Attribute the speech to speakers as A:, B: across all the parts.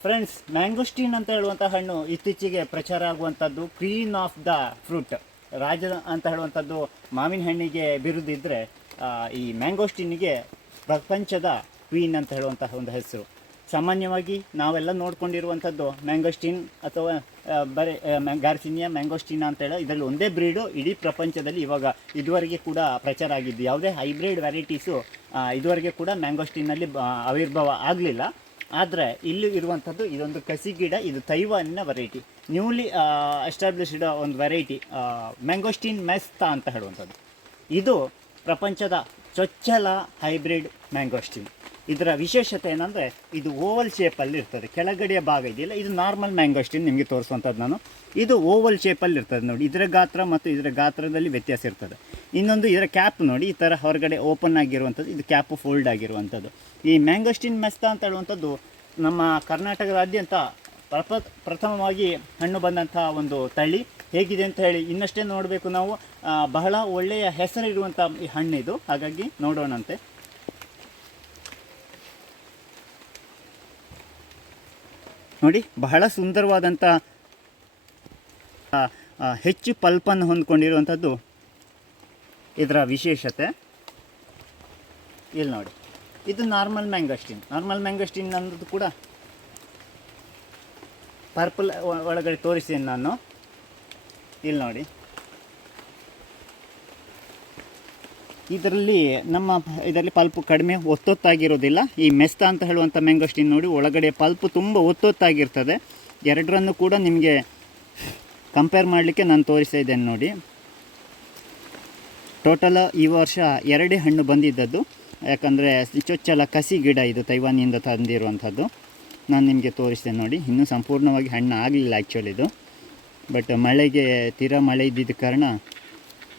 A: Friends mangosteen ಅಂತ ಹೇಳುವಂಥ ಹಣ್ಣು ಇತ್ತೀಚೆಗೆ ಪ್ರಚಾರ ಆಗುವಂಥದ್ದು ಕ್ವೀನ್ ಆಫ್ ದ ಫ್ರೂಟ್ ರಾಜ ಅಂತ ಹೇಳುವಂಥದ್ದು ಮಾವಿನ ಹಣ್ಣಿಗೆ ಬಿರುದಿದ್ರೆ ಆ, ಈ ಮ್ಯಾಂಗೋಸ್ಟೀನಿಗೆ ಪ್ರಪಂಚದ ಕ್ವೀನ್ ಅಂತ ಹೇಳುವಂತಹ ಒಂದು ಹೆಸರು. ಸಾಮಾನ್ಯವಾಗಿ ನಾವೆಲ್ಲ ನೋಡ್ಕೊಂಡಿರುವಂಥದ್ದು ಮ್ಯಾಂಗೋಸ್ಟೀನ್ ಅಥವಾ ಬರೀ ಗಾರ್ಸಿನಿಯಾ ಮ್ಯಾಂಗೋಸ್ಟೀನ್ ಅಂತ ಹೇಳಿ ಇದರಲ್ಲಿ ಒಂದೇ ಬ್ರೀಡು ಇಡೀ ಪ್ರಪಂಚದಲ್ಲಿ ಇವಾಗ ಇದುವರೆಗೆ ಕೂಡ ಪ್ರಚಾರ ಆಗಿದ್ದು ಯಾವುದೇ ಹೈಬ್ರಿಡ್ ವೆರೈಟೀಸು ಇದುವರೆಗೆ ಕೂಡ ಮ್ಯಾಂಗೋಸ್ಟೀನಲ್ಲಿ ಆವಿರ್ಭಾವ ಆಗಲಿಲ್ಲ. ಆದರೆ ಇಲ್ಲಿ ಇರುವಂಥದ್ದು ಇದೊಂದು ಕಸಿ ಗಿಡ, ಇದು ತೈವಾನಿನ ವೆರೈಟಿ ನ್ಯೂಲಿ ಎಸ್ಟಾಬ್ಲಿಷ್ಡ್ ಒಂದು ವೆರೈಟಿ ಮ್ಯಾಂಗೋಸ್ಟೀನ್ ಮೆಸ್ತಾ ಅಂತ ಹೇಳುವಂಥದ್ದು ಇದು ಪ್ರಪಂಚದ ಚೊಚ್ಚಲ ಹೈಬ್ರಿಡ್ ಮ್ಯಾಂಗೋಸ್ಟೀನ್ ಇದರ ವಿಶೇಷತೆ ಏನಂದರೆ ಇದು ಓವಲ್ ಶೇಪಲ್ಲಿ ಇರ್ತದೆ. ಕೆಳಗಡೆಯ ಭಾಗ ಇದೆಯಲ್ಲ, ಇದು ನಾರ್ಮಲ್ ಮ್ಯಾಂಗೋಸ್ಟೀನ್ ನಿಮಗೆ ತೋರಿಸುವಂಥದ್ದು ನಾನು. ಇದು ಓವಲ್ ಶೇಪಲ್ಲಿ ಇರ್ತದೆ ನೋಡಿ. ಇದರ ಗಾತ್ರ ಮತ್ತು ಇದರ ಗಾತ್ರದಲ್ಲಿ ವ್ಯತ್ಯಾಸ ಇರ್ತದೆ. ಇನ್ನೊಂದು ಇದರ ಕ್ಯಾಪ್ ನೋಡಿ, ಈ ಥರ ಹೊರಗಡೆ ಓಪನ್ ಆಗಿರುವಂಥದ್ದು, ಇದು ಕ್ಯಾಪ್ ಫೋಲ್ಡ್ ಆಗಿರುವಂಥದ್ದು. ಈ ಮ್ಯಾಂಗೋಸ್ಟಿನ್ ಮೆಸ್ತ ಅಂತ ಹೇಳುವಂಥದ್ದು ನಮ್ಮ ಕರ್ನಾಟಕದಾದ್ಯಂತ ಪ್ರಪ, ಪ್ರಥಮವಾಗಿ ಹಣ್ಣು ಬಂದಂಥ ಒಂದು ತಳಿ ಹೇಗಿದೆ ಅಂತ ಹೇಳಿ ಇನ್ನಷ್ಟೇ ನೋಡಬೇಕು ನಾವು. ಬಹಳ ಒಳ್ಳೆಯ ಹೆಸರಿರುವಂಥ ಈ ಹಣ್ಣಿದು ಹಾಗಾಗಿ ನೋಡೋಣಂತೆ. ನೋಡಿ, ಬಹಳ ಸುಂದರವಾದಂಥ ಹೆಚ್ಚು ಪಲ್ಪನ್ನು ಹೊಂದ್ಕೊಂಡಿರುವಂಥದ್ದು ಇದರ ವಿಶೇಷತೆ. ಇಲ್ಲಿ ನೋಡಿ, ಇದು ನಾರ್ಮಲ್ ಮ್ಯಾಂಗಸ್ಟಿನ್. ನಾರ್ಮಲ್ ಮ್ಯಾಂಗಸ್ಟಿನ್ ಅನ್ನೋದು ಕೂಡ ಪರ್ಪಲ್ ಒಳಗಡೆ ತೋರಿಸ್ತೀನಿ ನಾನು. ಇಲ್ಲಿ ನೋಡಿ ಇದರಲ್ಲಿ ನಮ್ಮ ಇದರಲ್ಲಿ ಪಲ್ಪು ಕಡಿಮೆ ಒತ್ತೊತ್ತಾಗಿರೋದಿಲ್ಲ. ಈ ಮೆಸ್ತ ಅಂತ ಹೇಳುವಂಥ ಮ್ಯಾಂಗೋಸ್ಟಿನ್ ನೋಡಿ, ಒಳಗಡೆ ಪಲ್ಪು ತುಂಬ ಒತ್ತೊತ್ತಾಗಿರ್ತದೆ. ಎರಡರನ್ನು ಕೂಡ ನಿಮಗೆ ಕಂಪೇರ್ ಮಾಡಲಿಕ್ಕೆ ನಾನು ತೋರಿಸ್ತಾ ಇದ್ದೇನೆ ನೋಡಿ. ಟೋಟಲ್ ಈ ವರ್ಷ ಎರಡೇ ಹಣ್ಣು ಬಂದಿದ್ದದ್ದು. ಯಾಕಂದರೆ ಚೊಚ್ಚಲ ಕಸಿ ಗಿಡ ಇದು ತೈವಾನಿಯಿಂದ ತಂದಿರುವಂಥದ್ದು. ನಾನು ನಿಮಗೆ ತೋರಿಸ್ತೇನೆ ನೋಡಿ. ಇನ್ನೂ ಸಂಪೂರ್ಣವಾಗಿ ಹಣ್ಣು ಆಗಲಿಲ್ಲ ಆ್ಯಕ್ಚುಲಿ ಇದು. ಬಟ್ ಮಳೆಗೆ, ತೀರಾ ಮಳೆ ಇದ್ದಿದ್ದ ಕಾರಣ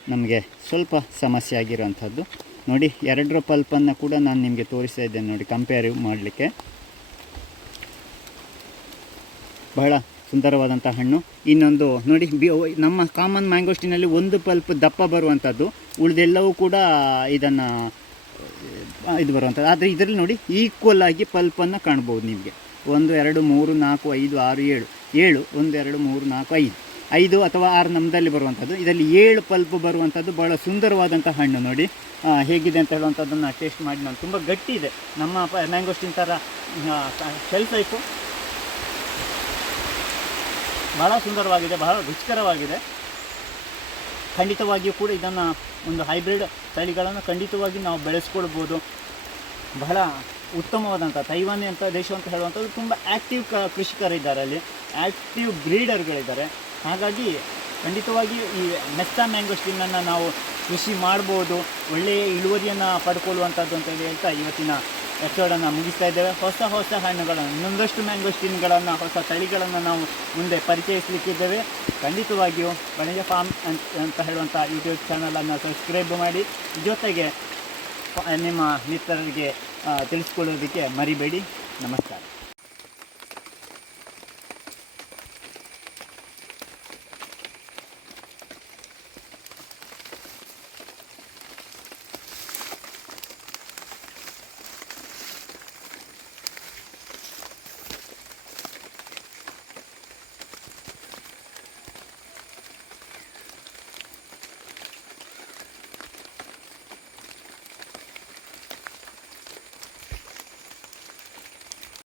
A: ನಮಗೆ ಸ್ವಲ್ಪ ಸಮಸ್ಯೆ ಆಗಿರೋವಂಥದ್ದು. ನೋಡಿ, ಎರಡರ ಪಲ್ಪನ್ನು ಕೂಡ ನಾನು ನಿಮಗೆ ತೋರಿಸ್ತಾ ಇದ್ದೇನೆ ನೋಡಿ ಕಂಪೇರ್ ಮಾಡಲಿಕ್ಕೆ. ಬಹಳ ಸುಂದರವಾದಂಥ ಹಣ್ಣು. ಇನ್ನೊಂದು, ನೋಡಿ, ಬಿ ನಮ್ಮ ಕಾಮನ್ ಮ್ಯಾಂಗೋಸ್ಟಿನಲ್ಲಿ ಒಂದು ಪಲ್ಪ್ ದಪ್ಪ ಬರುವಂಥದ್ದು. ಉಳಿದೆಲ್ಲವೂ ಕೂಡ ಇದನ್ನು, ಇದು ಬರುವಂಥದ್ದು. ಆದರೆ ಇದರಲ್ಲಿ ನೋಡಿ ಈಕ್ವಲ್ ಆಗಿ ಪಲ್ಪನ್ನು ಕಾಣ್ಬೋದು ನಿಮಗೆ. ಒಂದು, ಎರಡು, ಮೂರು, ನಾಲ್ಕು, ಐದು, ಆರು, ಏಳು. ಏಳು, ಒಂದು, ಎರಡು, ಮೂರು, ನಾಲ್ಕು, ಐದು. ಐದು ಅಥವಾ ಆರು ನಮ್ಮದಲ್ಲಿ ಬರುವಂಥದ್ದು. ಇದರಲ್ಲಿ ಏಳು ಪಲ್ಪ್ ಬರುವಂಥದ್ದು. ಭಾಳ ಸುಂದರವಾದಂಥ ಹಣ್ಣು ನೋಡಿ. ಹೇಗಿದೆ ಅಂತ ಹೇಳುವಂಥದ್ದನ್ನು ಟೇಸ್ಟ್ ಮಾಡಿ ನಾನು ತುಂಬ ಗಟ್ಟಿ ಇದೆ ನಮ್ಮ ಮ್ಯಾಂಗೋಸ್ಟಿನ್ ಥರ ಶೆಲ್ ಲೈಫು ಬಹಳ ಸುಂದರವಾಗಿದೆ. ಬಹಳ ರುಚಿಕರವಾಗಿದೆ. ಖಂಡಿತವಾಗಿಯೂ ಕೂಡ ಇದನ್ನು ಒಂದು ಹೈಬ್ರಿಡ್ ತಳಿಗಳನ್ನು ಖಂಡಿತವಾಗಿ ನಾವು ಬೆಳೆಸ್ಕೊಳ್ಬೋದು. ಬಹಳ ಉತ್ತಮವಾದಂಥ ತೈವಾನಿ ಅಂತ ದೇಶ ಅಂತ ಹೇಳುವಂಥದ್ದು ತುಂಬ ಆ್ಯಕ್ಟಿವ್ ಕೃಷಿಕರಿದ್ದಾರೆ ಅಲ್ಲಿ. ಆ್ಯಕ್ಟಿವ್ ಬ್ರೀಡರ್ಗಳಿದ್ದಾರೆ ಹಾಗಾಗಿ ಖಂಡಿತವಾಗಿ ಈ ಮೆಸ್ತಾ ಮ್ಯಾಂಗೋಸ್ಟಿನನ್ನು ನಾವು ಕೃಷಿ ಮಾಡ್ಬೋದು, ಒಳ್ಳೆಯ ಇಳುವರಿಯನ್ನು ಪಡ್ಕೊಳ್ಳುವಂಥದ್ದು ಅಂತ ಹೇಳಿ ಹೇಳ್ತಾ ಇವತ್ತಿನ ಎಪಿಸೋಡನ್ನು ಮುಗಿಸ್ತಾ ಇದ್ದೇವೆ. ಹೊಸ ಹೊಸ ಹಣ್ಣುಗಳನ್ನು, ಇನ್ನೊಂದಷ್ಟು ಮ್ಯಾಂಗೋಸ್ಟಿನ್ಗಳನ್ನು ಹೊಸ ತಳಿಗಳನ್ನು ನಾವು ಮುಂದೆ ಪರಿಚಯಿಸಲಿಕ್ಕಿದ್ದೇವೆ ಖಂಡಿತವಾಗಿಯೂ ಬಣಜ ಫಾರ್ಮ್ ಅಂತ ಅಂತ ಹೇಳುವಂಥ ಯೂಟ್ಯೂಬ್ ಚಾನಲನ್ನು ಸಬ್ಸ್ಕ್ರೈಬ್ ಮಾಡಿ. ಜೊತೆಗೆ ನಿಮ್ಮ ಮಿತ್ರರಿಗೆ ತಿಳಿಸ್ಕೊಳ್ಳೋದಕ್ಕೆ ಮರಿಬೇಡಿ. ನಮಸ್ಕಾರ.